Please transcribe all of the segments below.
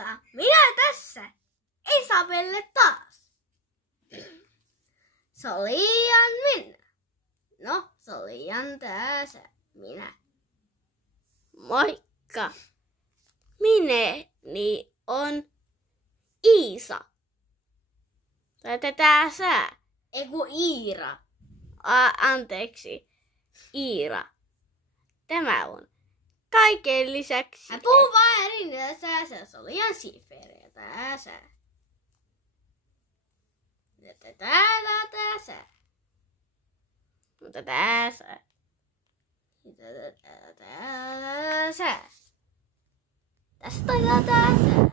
Moikka! Minä tässä! Isabelle taas! Se oli liian minä. No, se oli liian tässä minä. Moikka! Mineni on Iisa. Tai tässä. Eiku Iira. Anteeksi. Iira. Tämä on. Kaiken lisäksi. Mä puhun vaan eri tässä. Se oli liian siiferiä tässä. Täällä tässä. Mutta tässä. Tässä. Tässä taitaa tässä.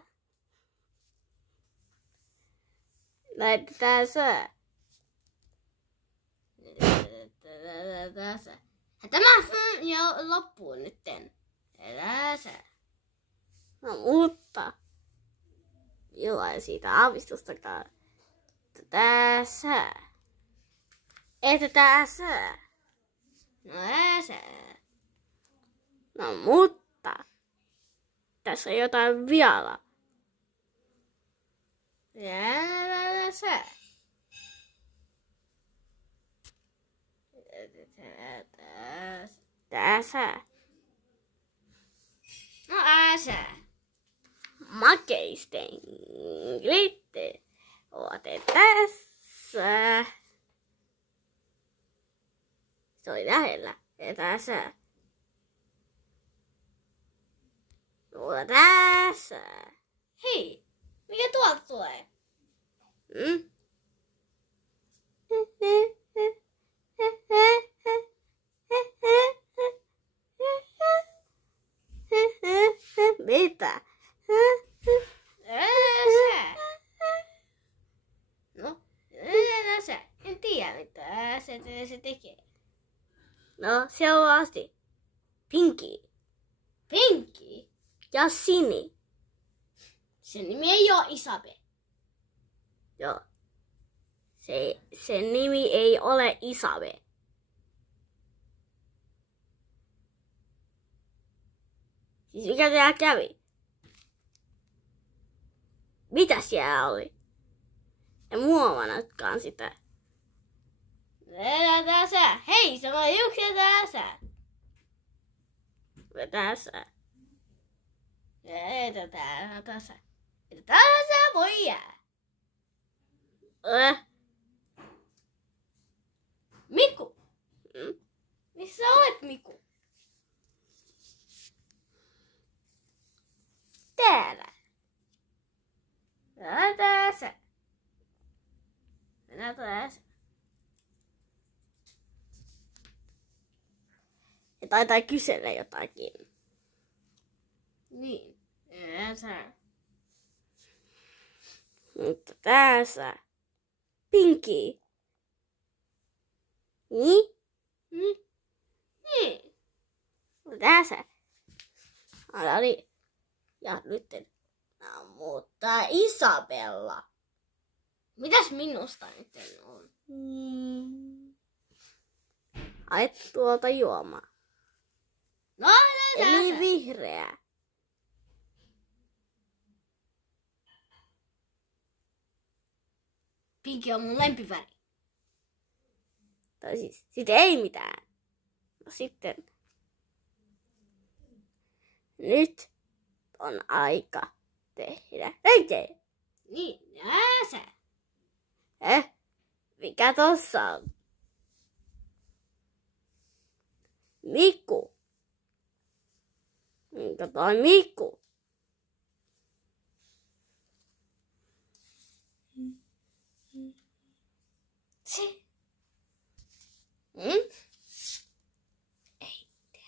Näitä tässä. Tässä. Tämä jo loppuu nytten. Tässä. No mutta. Minulla ei siitä aavistustakaan. Tässä. Että tässä. No tässä. No mutta. Tässä on jotain vielä. Tässä. Tässä. No tässä. Makeisten glitter. Ote tässä. Se oli lähellä. Ja tässä. Tuolla tässä. Hei, mikä tuolta tulee? Mitä? No, tässä. En tiedä mitä se tekee. No, seuraavasti. Pinki Pinki? ja Sini. Sen nimi ei ole Isabe. Joo. Sen nimi ei ole Isabe. Siis mikä siellä kävi? Mitä siellä oli? En huomannutkaan sitä. Tässä. Hei, se on yksi tässä. Tässä. Tässä. Tässä voi jää. Miku. Missä olet, Miku? Täällä. Tässä. Minä tässä. Ja taitaa kysellä jotakin. Niin. Tässä. Mutta tässä. Pinki. Niin? Niin. Mutta tässä. Oli. Ja nyt. No, mutta Isabella. Mitäs minusta nyt on? Ai tuolta juomaa. No, Eli vihreä. Pinki on mun lempiväri. Tai siis, sit ei mitään. No sitten. Nyt on aika tehdä oikein. Niin, tässä. Mikä tossa on? Mikku. Minkä toi Mikku? Se. Ei tiedä.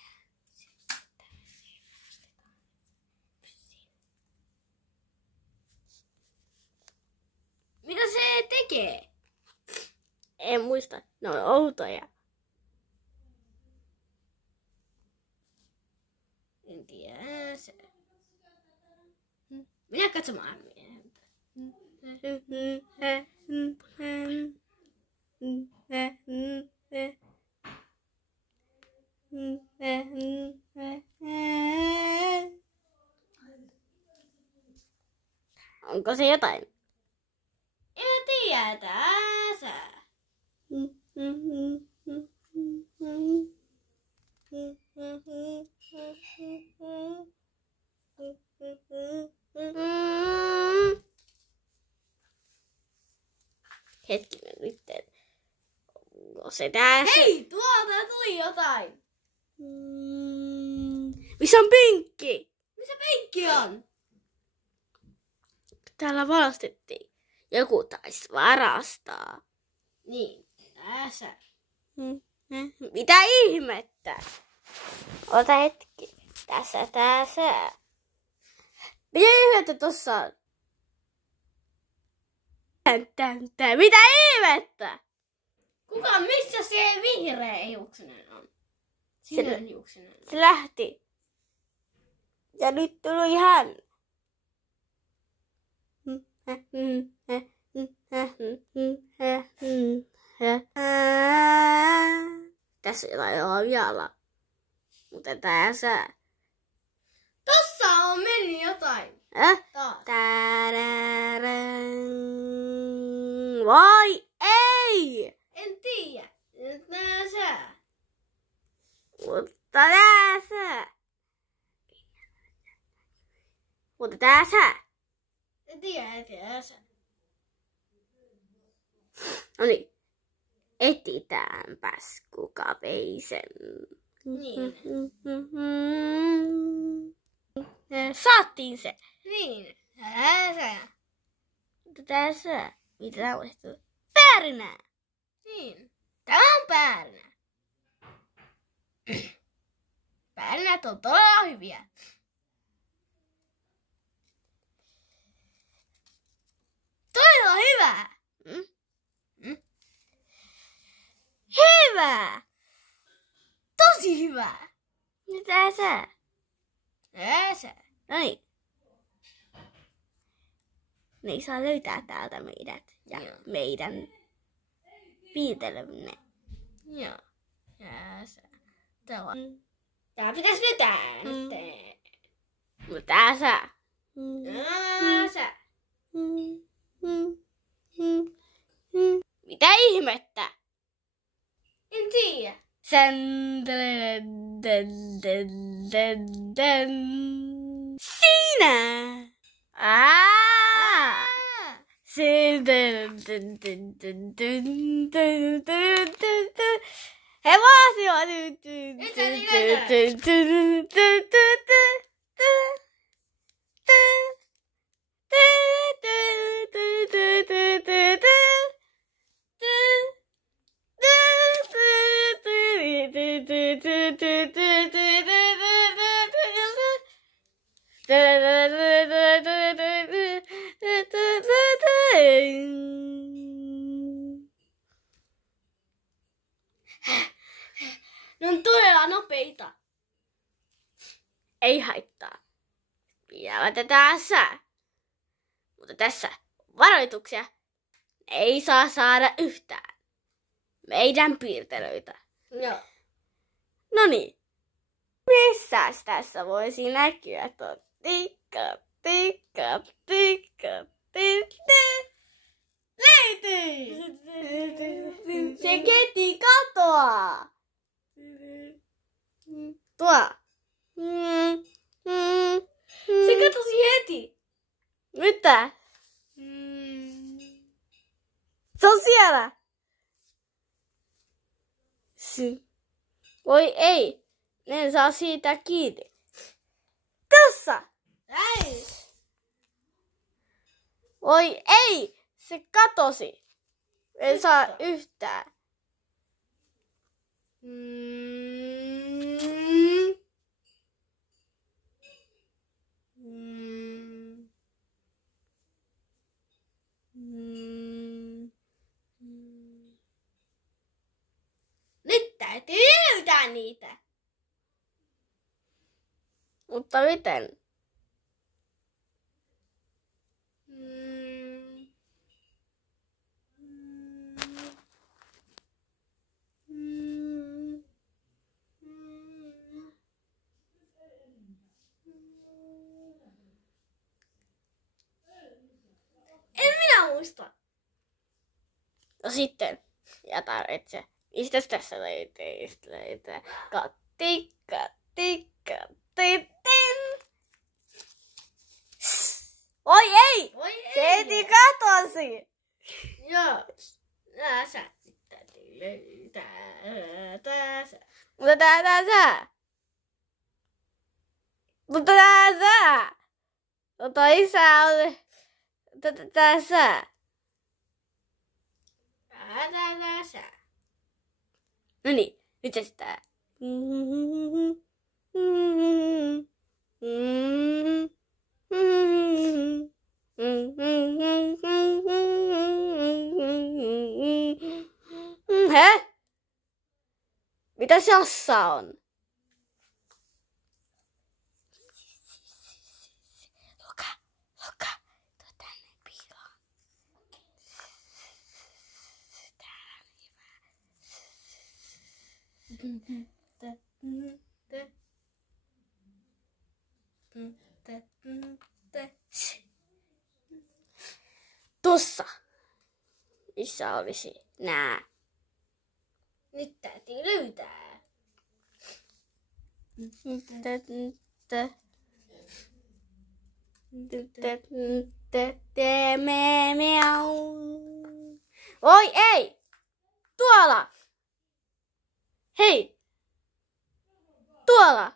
Mitä se tekee? En muista. Ne on outoja. En tiedä se. Minä katsomaan. Onko se jotain? En mä tiedä, tässä. Hetkinen nyt. Onko se tässä? Hei, tuolta tuli jotain. Missä on pinkki? Missä penkki on? Täällä valostettiin. Joku taisi varastaa. Niin, tässä. Mitä ihmettä? Ota hetki. Tässä. Mitä ihmettä tossa on? Mitä ihmettä? Missä se vihreä hiuksinen on? Sininen hiuksinen. Se lähti. Ja nyt tuli hän. Tässä jotain on vialla. Mutta tässä. Tossa on mennyt jotain. Taas. Vai ei! En tiedä. Nyt tässä. Mutta tässä. Mutta tässä. En tiedä, tässä. No niin. Etitäänpäs kuka vei sen. Niin. Saattiin se. Niin. Tässä. Mutta tässä. Mitä tää on? Päärynää. Niin. Tämä on päärynä. Päärynät on todella hyviä. Todella hyvä. Hyvä! Tosi hyvä. Mitä sä? Tässä. Noniin. Ne saa löytää täältä meidät ja Joo. meidän piirtelemme. Joo. Tässä. Tää pitäis vetää nyt. Mutta tässä. Tässä. Mitä ihmettä? En tiedä. Siinä! Hevosia! Ne on todella nopeita. Ei haittaa. Pidävät tässä. Mutta tässä varoituksia. Ei saa saada yhtään meidän piirtelöitä. Joo. Noniin. Missäs tässä voisi näkyä tuo tikka, tikka, tikka, tikka. Löytyy! Se keti katoaa. Tuo. Se katosi heti. Mitä? Se on siellä. Voi ei. Ne saa siitä kiinni. Tässä. Ei. Voi ei. Se katosi. Ei saa yhtään. Nyt täytyy löytää niitä. Mutta miten? muista. No sitten. Ja tarvitse. Mistä tässä löytää? Katti. Oi ei! Voi Se ei. heti katosi. Joo. Tässä täytyy löytää. Tässä. Mutta tässä. Mutta isä oli tässä. Tässä. No niin, nyt se sitä. Hä? Mitä jossa on? Luka, tuo tänne piiloon. Tuossa, missä olisi nää. Nyt täytyy löytää. Oi ei! Tuolla! Hei! Tuolla!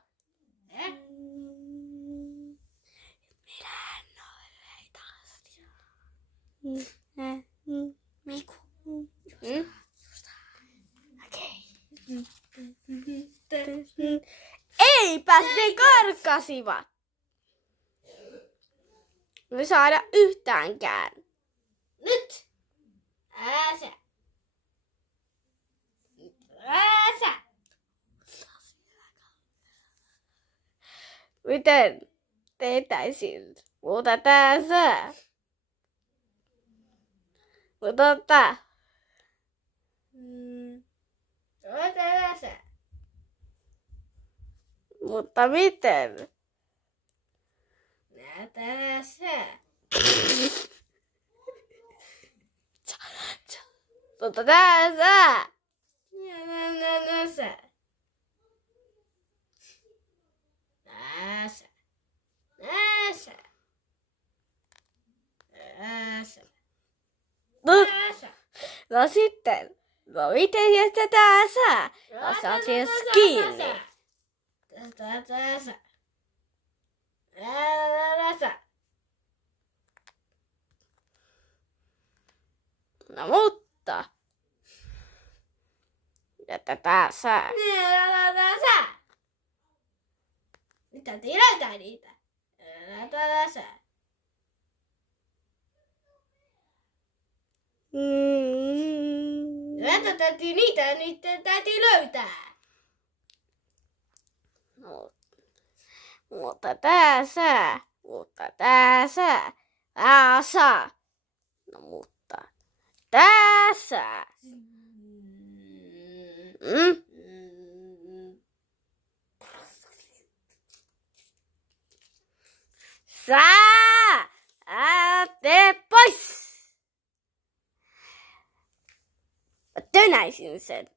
Miku. Okei. Eipäs ne karkasivat! Me saada yhtäänkään. Nyt. Tässä. Tässä. Miten tehtäisiin? Mutta tässä. Mutta tää. Tässä. Mutta miten? Tässä. Mutta tässä. Tässä. Tässä. Tässä. Tässä. No, Tässä. no sitten. No miten jästä tässä? No saatiin kiinni. Tässä. Tässä. No mutta. Jätä tässä. Tässä. Nyt täytyy löytää niitä. Tässä. Nyt täytyy niitä täytyy löytää. No, mutta tässä. Mutta tässä. Tässä. No mutta tässä. Sä! Tee pois! Mä tönäisin sen.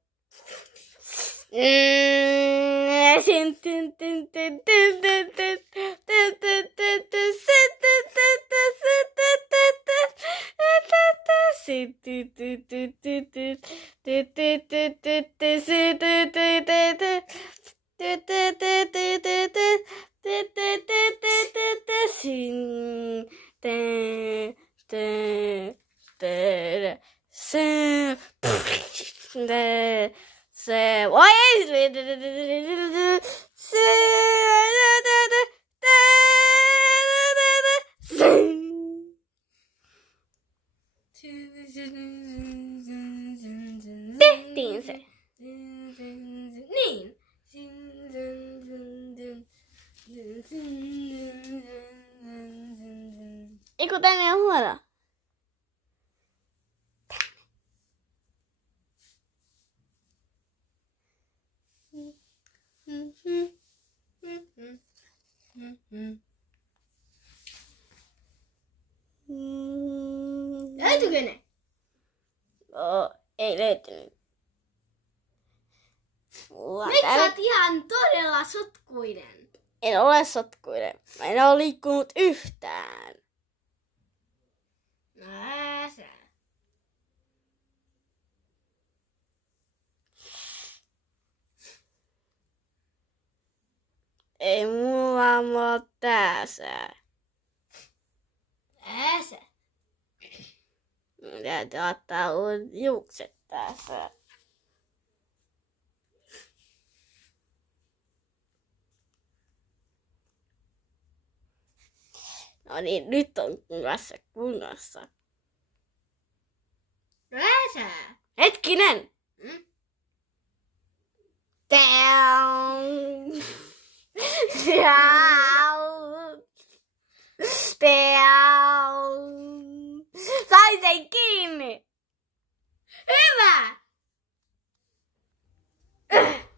Tehtiin se. Niin. Eiku tänne on huono. Täytyy Löytyykö ne? No, ei löytynyt. Nyt sä oot ihan todella sotkuinen. En ole sotkuinen. Mä en ole liikkunut yhtään. No sä. Ei mulla ole tässä. Ääsä. Täytyy ottaa uudet juukset tässä. No niin, nyt on kunnossa. No ääsä. Hetkinen! Mm? Down! Down! Down! Sai sen kiinni! Hyvä!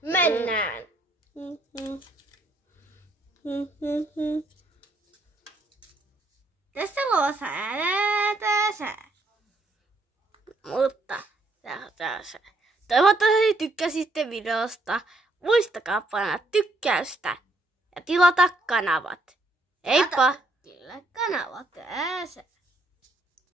Mennään. Tässä luossa tässä. Mutta tässä. Toivottavasti tykkäsitte videosta. Muistakaa painaa tykkäystä ja tilata kanavat. Heippa! Kyllä kanavat ääsä.